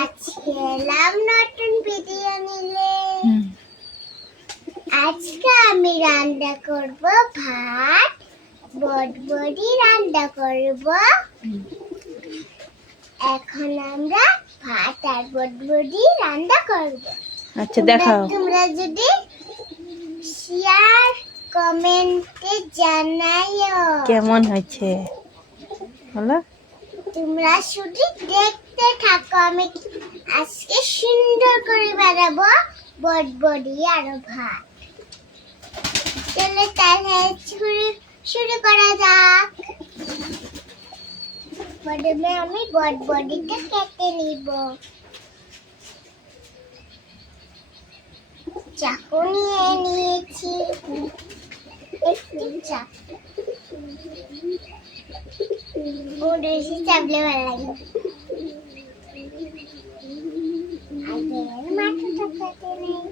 আজকে এলাম নতুন ভিডিও নিলে। আজকে আমি রান্না করব ভাত, বটবড়ি রান্না করব। এখন আমরা ভাত আর বটবড়ি রান্না করব। আচ্ছা দেখাও। তোমরা যদি শেয়ার কমেন্টে জানাইও কেমন হয়েছে বলো। তোমরা শুধু দেখতে থাকো, আমি আজকে সুন্দর করে বানাবো বটবড়ি আর ভাত। চলো তাহলে শুরু করা যাক। প্রথমে আমি বটবড়িটা কেটে নিব। চাকু নিয়ে নিয়েছি, একটু চাকু বেশি চাপলে ভালো লাগে। আগে মাথাটা কেটে নেই।